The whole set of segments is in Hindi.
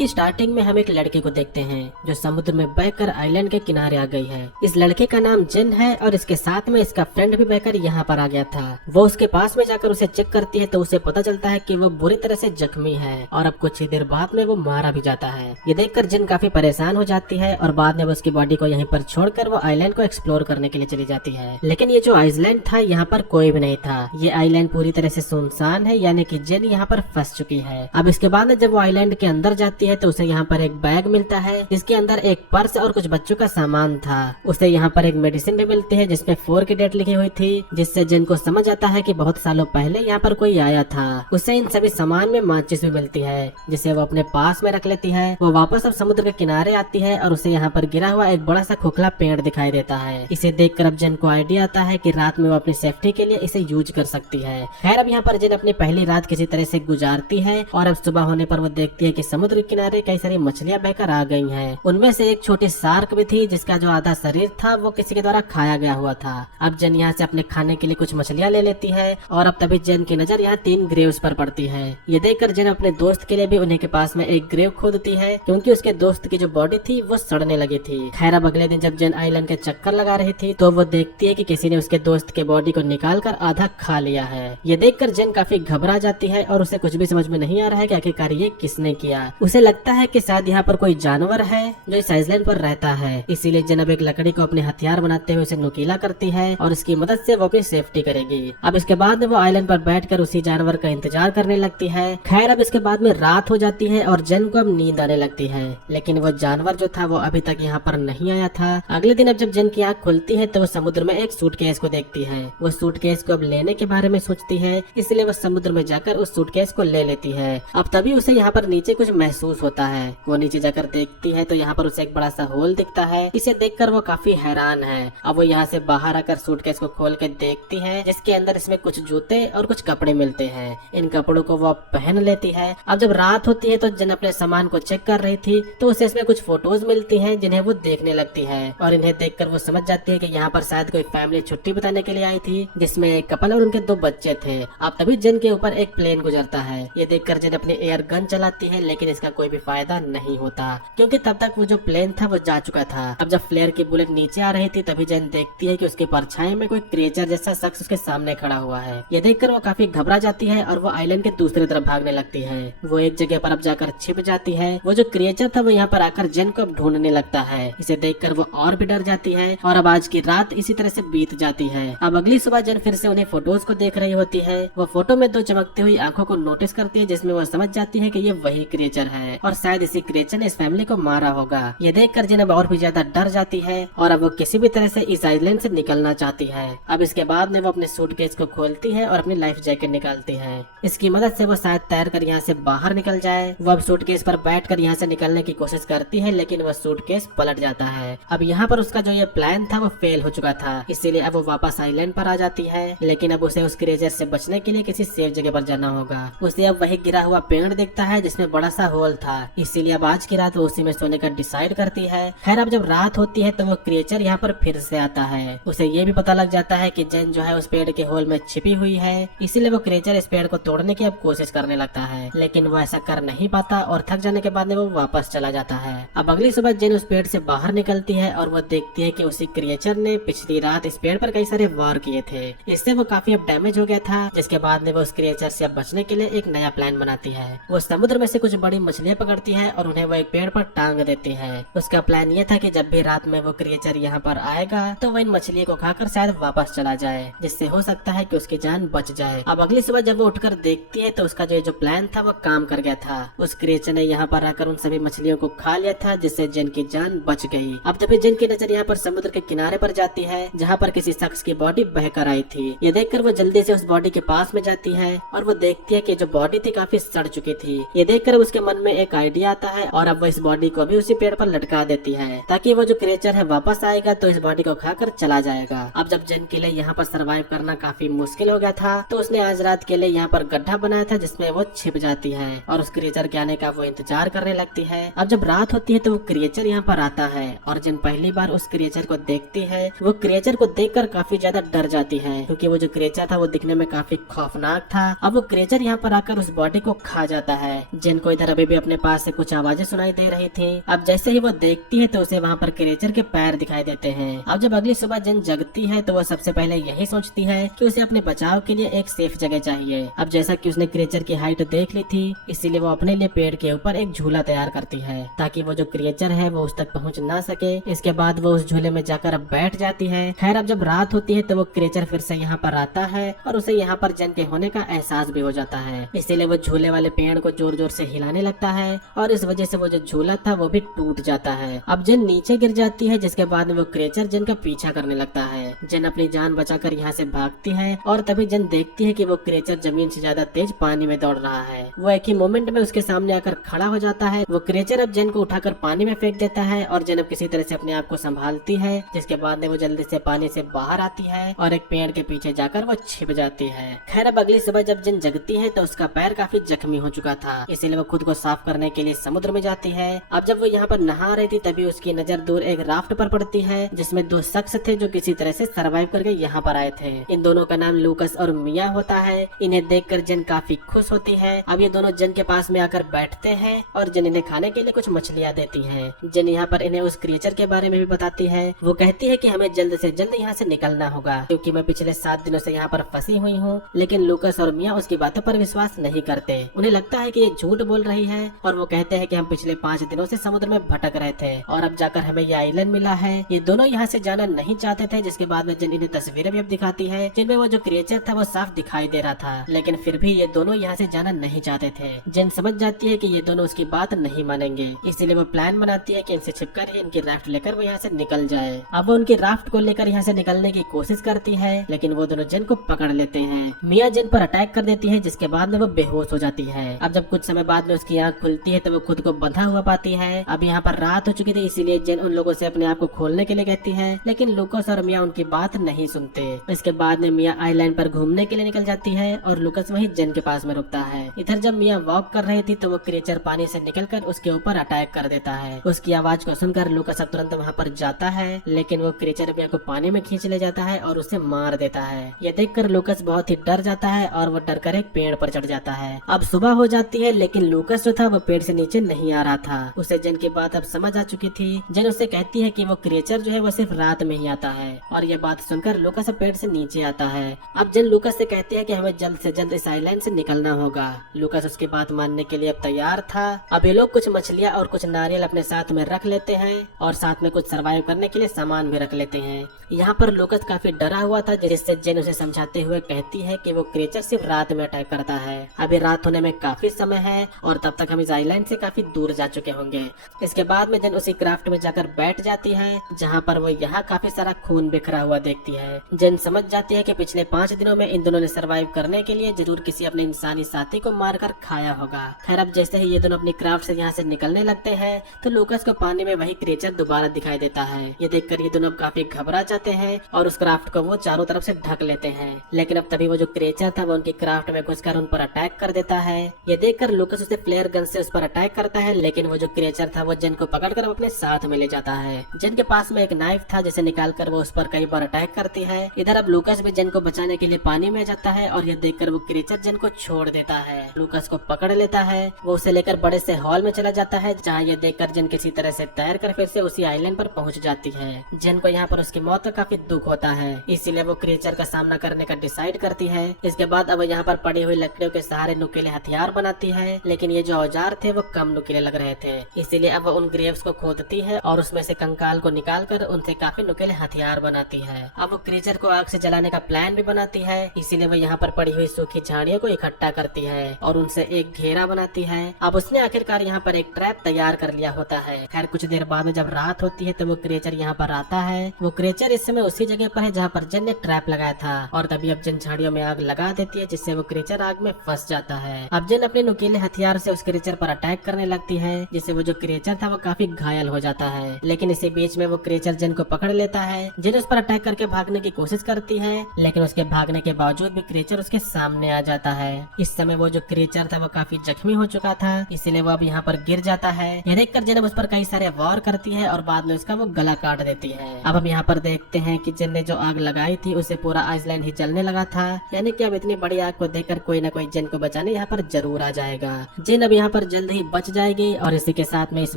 की स्टार्टिंग में हम एक लड़के को देखते हैं जो समुद्र में बहकर आइलैंड के किनारे आ गई है। इस लड़के का नाम जिन है और इसके साथ में इसका फ्रेंड भी बहकर यहाँ पर आ गया था। वो उसके पास में जाकर उसे चेक करती है तो उसे पता चलता है कि वो बुरी तरह से जख्मी है और अब कुछ ही देर बाद में वो मारा भी जाता है। ये देखकर जिन काफी परेशान हो जाती है और बाद में वो उसकी बॉडी को यहीं पर छोड़कर वो आइलैंड को एक्सप्लोर करने के लिए चली जाती है। लेकिन ये जो आइलैंड था यहाँ पर कोई भी नहीं था। ये आइलैंड पूरी तरह से सुनसान है, यानी कि जिन यहाँ पर फंस चुकी है। अब इसके बाद जब वो आइलैंड के अंदर जाती है तो उसे यहाँ पर एक बैग मिलता है जिसके अंदर एक पर्स और कुछ बच्चों का सामान था। उसे यहाँ पर एक मेडिसिन भी मिलती है जिसमें 4 की डेट लिखी हुई थी, जिससे जिन को समझ आता है कि बहुत सालों पहले यहाँ पर कोई आया था। उसे इन सभी सामान में माचिस भी मिलती है जिसे वो अपने पास में रख लेती है। वो वापस अब समुद्र के किनारे आती है और उसे यहाँ पर गिरा हुआ एक बड़ा सा खोखला पेड़ दिखाई देता है। इसे देखकर अब जिन को आइडिया आता है कि रात में वो अपनी सेफ्टी के लिए इसे यूज कर सकती है। खैर अब यहाँ पर जिन अपनी पहली रात किसी तरह से गुजारती है और अब सुबह होने पर वो देखती है कि समुद्र के किनारे कई सारी मछलियां बहकर आ गई हैं। उनमें से एक छोटी शार्क भी थी जिसका जो आधा शरीर था वो किसी के द्वारा खाया गया हुआ था। अब जन यहाँ से अपने खाने के लिए कुछ मछलियां ले लेती है और अब तभी जन की नजर यहाँ 3 ग्रेव्स पर पड़ती है। ये देखकर जन अपने दोस्त के लिए भी उन्हीं के पास में एक ग्रेव खोदती है क्योंकि उसके दोस्त की जो बॉडी थी वो सड़ने लगी थी। खैर अब अगले दिन जब जन आइलैंड के चक्कर लगा रही थी तो वो देखती है कि किसी ने उसके दोस्त के बॉडी को निकाल कर आधा खा लिया है। ये देखकर जन काफी घबरा जाती है और उसे कुछ भी समझ में नहीं आ रहा है कि आखिरकार ये किसने किया। उसे लगता है कि शायद यहाँ पर कोई जानवर है जो इस आइलैंड पर रहता है, इसीलिए जन अब एक लकड़ी को अपने हथियार बनाते हुए उसे नुकीला करती है और इसकी मदद से वो अपनी सेफ्टी करेगी। अब इसके बाद वो आइलैंड पर बैठकर उसी जानवर का इंतजार करने लगती है। खैर अब इसके बाद में रात हो जाती है और जन को अब नींद आने लगती है, लेकिन वो जानवर जो था वो अभी तक यहाँ पर नहीं आया था। अगले दिन अब जब जन की आँख खुलती है तो वो समुद्र में एक सूटकेस को देखती है। वो सूटकेस को अब लेने के बारे में सोचती है, इसलिए वो समुद्र में जाकर उस सूटकेस को ले लेती है। अब तभी उसे यहाँ पर नीचे कुछ महसूस होता है। वो नीचे जाकर देखती है तो यहाँ पर उसे एक बड़ा सा होल दिखता है। इसे देखकर वो काफी हैरान है। अब वो यहाँ से बाहर आकर सूटकेस को खोल के देखती है जिसके अंदर इसमें कुछ जूते और कुछ कपड़े मिलते हैं। इन कपड़ों को वो पहन लेती है। अब जब रात होती है तो जन अपने सामान को चेक कर रही थी तो उसे इसमें कुछ फोटोज मिलती हैं जिन्हें वो देखने लगती है और इन्हें देखकर वो समझ जाती है कि यहाँ पर शायद कोई फैमिली छुट्टी बिताने के लिए आई थी जिसमें एक कपल और उनके 2 बच्चे थे। अब तभी जन के ऊपर एक प्लेन गुजरता है। ये देखकर जन अपनी एयर गन चलाती है, लेकिन इसका कोई भी फायदा नहीं होता क्योंकि तब तक वो जो प्लेन था वो जा चुका था। अब जब फ्लेयर की बुलेट नीचे आ रही थी तभी जन देखती है कि उसके परछाई में कोई क्रिएचर जैसा शख्स उसके सामने खड़ा हुआ है। ये देखकर वो काफी घबरा जाती है और वो आइलैंड के दूसरी तरफ भागने लगती है। वो एक जगह पर अब जाकर छिप जाती है। वो जो क्रिएचर था वो यहाँ पर आकर जन को अब ढूंढने लगता है। इसे देखकर वो और भी डर जाती है और अब आज की रात इसी तरह से बीत जाती है। अब अगली सुबह जन फिर से उन्हें फोटोज को देख रही होती है। वो फोटो में 2 चमकती हुई आंखों को नोटिस करती है जिसमें वो समझ जाती है कि ये वही क्रिएचर है और शायद इसी क्रिएचर ने इस फैमिली को मारा होगा। ये देखकर जिन अब और भी ज्यादा डर जाती है और अब वो किसी भी तरह से इस आइलैंड से निकलना चाहती है। अब इसके बाद में वो अपने सूटकेस को खोलती है और अपनी लाइफ जैकेट निकालती है। इसकी मदद से वो शायद तैर कर यहाँ से बाहर निकल जाए। वो अब सूटकेस पर बैठकर यहाँ से निकलने की कोशिश करती है, लेकिन वह सूटकेस पलट जाता है। अब यहाँ पर उसका जो ये प्लान था वो फेल हो चुका था, इसीलिए अब वो वापस आइलैंड पर आ जाती है। लेकिन अब उसे उस क्रिएचर से बचने के लिए किसी सेफ जगह पर जाना होगा। उसे अब वही गिरा हुआ पेड़ दिखता है जिसमें बड़ा सा होल था, इसीलिए अब आज की रात वो उसी में सोने का डिसाइड करती है। खैर अब जब रात होती है तो वो क्रिएचर यहाँ पर फिर से आता है। उसे ये भी पता लग जाता है कि जन जो है उस पेड़ के होल में छिपी हुई है, इसीलिए वो क्रिएचर इस पेड़ को तोड़ने की अब कोशिश करने लगता है, लेकिन वो ऐसा कर नहीं पाता और थक जाने के बाद में वो वापस चला जाता है। अब अगली सुबह जन उस पेड़ से बाहर निकलती है और वो देखती है कि उसी क्रिएचर ने पिछली रात इस पेड़ पर कई सारे वार किए थे। इससे वो काफी अब डैमेज हो गया था, जिसके बाद में वो उस क्रिएचर से अब बचने के लिए एक नया प्लान बनाती है। वो समुद्र में से कुछ बड़ी मछलियां पकड़ती है और उन्हें वो एक पेड़ पर टांग देती है। उसका प्लान ये था कि जब भी रात में वो क्रिएचर यहाँ पर आएगा तो वो इन मछलियों को खाकर शायद वापस चला जाए, जिससे हो सकता है कि उसकी जान बच जाए। अब अगली सुबह जब वो उठकर देखती है तो उसका जो प्लान था वो काम कर गया था। उस क्रिएचर ने यहाँ पर आकर उन सभी मछलियों को खा लिया था, जिससे जन की जान बच गई। अब तभी जन की नजर यहाँ पर समुद्र के किनारे पर जाती है जहाँ पर किसी शख्स की बॉडी बहकर आई थी। ये देखकर वो जल्दी से उस बॉडी के पास में जाती है और वो देखती है कि जो बॉडी थी काफी सड़ चुकी थी। ये देखकर उसके मन में एक आइडिया आता है और अब वो इस बॉडी को भी उसी पेड़ पर लटका देती है ताकि वो जो क्रिएचर है वापस आएगा तो इस बॉडी को खाकर चला जाएगा। अब जब जन के लिए यहाँ पर सरवाइव करना काफी मुश्किल हो गया था तो उसने आज रात के लिए यहाँ पर गड्ढा बनाया था जिसमें वो छिप जाती है और उस क्रिएचर के आने का वो इंतजार करने लगती है। अब जब रात होती है तो वो क्रिएचर यहाँ पर आता है और जन पहली बार उस क्रिएचर को देखती है। वो क्रिएचर को देखकर काफी ज्यादा डर जाती है क्योंकि वो जो क्रिएचर था वो दिखने में काफी खौफनाक था। अब वो क्रिएचर यहाँ पर आकर उस बॉडी को खा जाता है। जिन को इधर अभी भी अपना अपने पास से कुछ आवाजें सुनाई दे रही थी। अब जैसे ही वो देखती है तो उसे वहाँ पर क्रिएचर के पैर दिखाई देते हैं। अब जब अगली सुबह जेन जगती है तो वो सबसे पहले यही सोचती है कि उसे अपने बचाव के लिए एक सेफ जगह चाहिए। अब जैसा कि उसने क्रिएचर की हाइट देख ली थी, इसीलिए वो अपने लिए पेड़ के ऊपर एक झूला तैयार करती है ताकि वो जो क्रिएचर है वो उस तक पहुँच ना सके। इसके बाद वो उस झूले में जाकर बैठ जाती है। खैर अब जब रात होती है तो वो क्रिएचर फिर से यहाँ पर आता है और उसे यहाँ पर जेन के होने का एहसास भी हो जाता है। इसीलिए वो झूले वाले पेड़ को जोर जोर से हिलाने लगता है और इस वजह से वो जो झूला था वो भी टूट जाता है। अब जेन नीचे गिर जाती है, जिसके बाद में वो क्रिएचर जेन का पीछा करने लगता है। जेन अपनी जान बचाकर यहाँ से भागती है और तभी जेन देखती है कि वो क्रिएचर जमीन से ज्यादा तेज पानी में दौड़ रहा है। वो एक ही मोमेंट में उसके सामने आकर खड़ा हो जाता है। वो क्रिएचर अब जेन को उठाकर पानी में फेंक देता है और जेन अब किसी तरह से अपने आप को संभालती है, जिसके बाद में वो जल्दी से पानी से बाहर आती है और एक पेड़ के पीछे जाकर वो छिप जाती है। खैर अब अगली सुबह जब जेन जगती है तो उसका पैर काफी जख्मी हो चुका था, इसीलिए वो खुद को साफ करने के लिए समुद्र में जाती है। अब जब वो यहाँ पर नहा रही थी तभी उसकी नजर दूर एक राफ्ट पर पड़ती है, जिसमें दो शख्स थे जो किसी तरह से सरवाइव करके यहाँ पर आए थे। इन दोनों का नाम लूकस और मिया होता है। इन्हें देखकर जेन काफी खुश होती है। अब ये दोनों जेन के पास में आकर बैठते हैं और जेन इन्हें खाने के लिए कुछ मछलियाँ देती है। जेन यहाँ पर इन्हें उस क्रिएचर के बारे में भी बताती है। वो कहती है कि हमें जल्द से जल्द यहाँ से निकलना होगा क्योंकि मैं पिछले 7 दिनों से यहाँ पर फंसी हुई हूँ। लेकिन लूकस और मिया उसकी बातों पर विश्वास नहीं करते। उन्हें लगता है कि ये झूठ बोल रही है और वो कहते हैं कि हम पिछले 5 दिनों से समुद्र में भटक रहे थे और अब जाकर हमें ये आइलैंड मिला है। ये दोनों यहाँ से जाना नहीं चाहते थे, जिसके बाद में जेन इन्हें तस्वीरें भी अब दिखाती है जिनमें वो जो क्रिएचर था वो साफ दिखाई दे रहा था, लेकिन फिर भी ये दोनों यहाँ से जाना नहीं चाहते थे। जेन समझ जाती है कि ये दोनों उसकी बात नहीं मानेंगे, इसीलिए वो प्लान बनाती है कि इनसे छिपकर ही इनकी राफ्ट लेकर वो यहाँ से निकल जाए। अब वो उनकी राफ्ट को लेकर यहाँ से निकलने की कोशिश करती है, लेकिन वो दोनों जेन को पकड़ लेते हैं। मिया जेन पर अटैक कर देती है, जिसके बाद में वो बेहोश हो जाती है। अब जब कुछ समय बाद में उसकी आंख खुलती है तो वो खुद को बंधा हुआ पाती है। अब यहाँ पर रात हो चुकी थी, इसीलिए जेन उन लोगों से अपने आप को खोलने के लिए कहती है, लेकिन लूकस और मिया उनकी बात नहीं सुनते। इसके बाद में मिया आइलैंड पर घूमने के लिए निकल जाती है और लूकस वहीं जेन के पास में रुकता है। इधर जब मिया वॉक कर रही थी तो वो क्रिएचर पानी से निकलकर उसके ऊपर अटैक कर देता है। उसकी आवाज को सुनकर लूकस तुरंत वहाँ पर जाता है, लेकिन वो क्रिएचर मिया को पानी में खींच ले जाता है और उसे मार देता है। ये देखकर लूकस बहुत ही डर जाता है और वो डर कर एक पेड़ पर चढ़ जाता है। अब सुबह हो जाती है, लेकिन लूकस जो था वो पेड़ से नीचे नहीं आ रहा था। उसे जेन की बात अब समझ आ चुकी थी। जेन उसे कहती है कि वो क्रिएचर जो है वो सिर्फ रात में ही आता है और ये बात सुनकर लूकस पेड़ से नीचे आता है। अब जेन लूकस से कहती है कि हमें जल्द से जल्द इस आइलैंड से निकलना होगा। लूकस उसकी बात मानने के लिए अब तैयार था। अब ये लोग कुछ मछलियाँ और कुछ नारियल अपने साथ में रख लेते हैं और साथ में कुछ सरवाइव करने के लिए सामान भी रख लेते हैं। यहाँ पर लूकस काफी डरा हुआ था, जिससे जेन उसे समझाते हुए कहती है कि वो क्रिएचर सिर्फ रात में अटैक करता है। अभी रात होने में काफी समय है और तब तक हम इस आइलैंड से काफी दूर जा चुके होंगे। इसके बाद में जेन उसी क्राफ्ट में जाकर बैठ जाती है, जहाँ पर वो यहाँ काफी सारा खून बिखरा हुआ देखती है। जेन समझ जाती है कि पिछले 5 दिनों में इन दोनों ने सरवाइव करने के लिए जरूर किसी अपने इंसानी साथी को मारकर खाया होगा। खैर अब जैसे ही ये दोनों अपनी क्राफ्ट से यहाँ से निकलने लगते हैं तो लूकस को पानी में वही क्रिएचर दोबारा दिखाई देता है। ये देखकर ये दोनों काफी घबरा जाते हैं और उस क्राफ्ट को वो चारों तरफ से ढक लेते हैं। लेकिन अब तभी वो जो क्रिएचर था वो उनकी क्राफ्ट में घुसकर उन पर अटैक कर देता है। ये देखकर लूकस उसे फ्लेयर गन से उस पर अटैक करता है, लेकिन वो जो क्रिएचर था वो जेन को पकड़कर अपने साथ में ले जाता है। जेन के पास में एक नाइफ था जिसे निकालकर वो उस पर कई बार अटैक करती है। इधर अब लूकस भी जेन को बचाने के लिए पानी में जाता है और ये देखकर वो क्रिएचर जेन को छोड़ देता है। लूकस को पकड़ लेता है। वो उसे लेकर बड़े से हॉल में चला जाता है, जहाँ ये देखकर जेन किसी तरह से तैर कर फिर से उसी आइलैंड पर पहुंच जाती है। जेन को यहाँ पर उसकी मौत का काफी दुख होता है, इसीलिए वो क्रिएचर का सामना करने का डिसाइड करती है। इसके बाद अब यहाँ पर पड़ी हुई लकड़ियों के सहारे नुकीले हथियार बनाती है, लेकिन ये जो औजार थे वो कम नुकीले लग रहे थे, इसीलिए अब वो उन ग्रेव्स को खोदती है और उसमें से कंकाल को निकालकर उनसे काफी नुकीले हथियार बनाती है। अब वो क्रिएचर को आग से जलाने का प्लान भी बनाती है, इसीलिए वो यहाँ पर पड़ी हुई सूखी झाड़ियों को इकट्ठा करती है और उनसे एक घेरा बनाती है। अब उसने आखिरकार यहाँ पर एक ट्रैप तैयार कर लिया होता है। खैर कुछ देर बाद में जब रात होती है तो वो क्रिएचर यहाँ पर आता है। वो क्रिएचर इस समय उसी जगह पर है जहाँ पर जेन ने ट्रैप लगाया था और तभी अब जेन झाड़ियों में आग लगा देती है, जिससे वो क्रिएचर आग में फंस जाता है। अब जेन अपने नुकीले हथियार से उस क्रिएचर पर अटैक करने लगती है, जिससे वो जो क्रिएचर था वो काफी घायल हो जाता है। लेकिन इसी बीच में वो क्रिएचर जेन को पकड़ लेता है। जेन उस पर अटैक करके भागने की कोशिश करती है, लेकिन उसके भागने के बावजूद भी क्रिएचर उसके सामने आ जाता है। इस समय वो जो क्रिएचर था वो काफी जख्मी हो चुका था, इसीलिए वो अब यहाँ पर गिर जाता है। यह देखकर जेन उस पर कई सारे वार करती है और बाद में उसका वो गला काट देती है। अब हम यहाँ पर देखते देखते हैं कि जिन ने जो आग लगाई थी उसे पूरा आइसलैंड ही जलने लगा था, यानी कि अब इतनी बड़ी आग को देखकर कोई न कोई जिन को बचाने यहाँ पर जरूर आ जाएगा। जिन अब यहाँ पर जल्द ही बच जाएगी और इसी के साथ में इस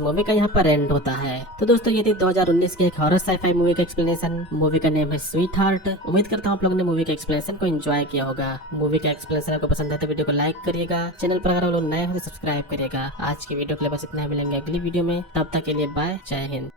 मूवी का यहाँ पर एंड होता है। तो दोस्तों ये थी 2019 की एक हॉरर साइफाई मूवी का एक्सप्लेनेशन। मूवी का नेम है स्वीट हार्ट। उम्मीद करता हूँ आप लोगों ने मूवी के एक्सप्लेनेशन को एंजॉय किया होगा। मूवी का एक्सप्लेनेशन आपको पसंद है तो वीडियो को लाइक करिएगा। चैनल पर अगर आप लोग नए हो तो सब्सक्राइब करिएगा। आज की वीडियो के लिए बस इतना ही, मिलेंगे अगली वीडियो में। तब तक के लिए बाय, जय हिंद।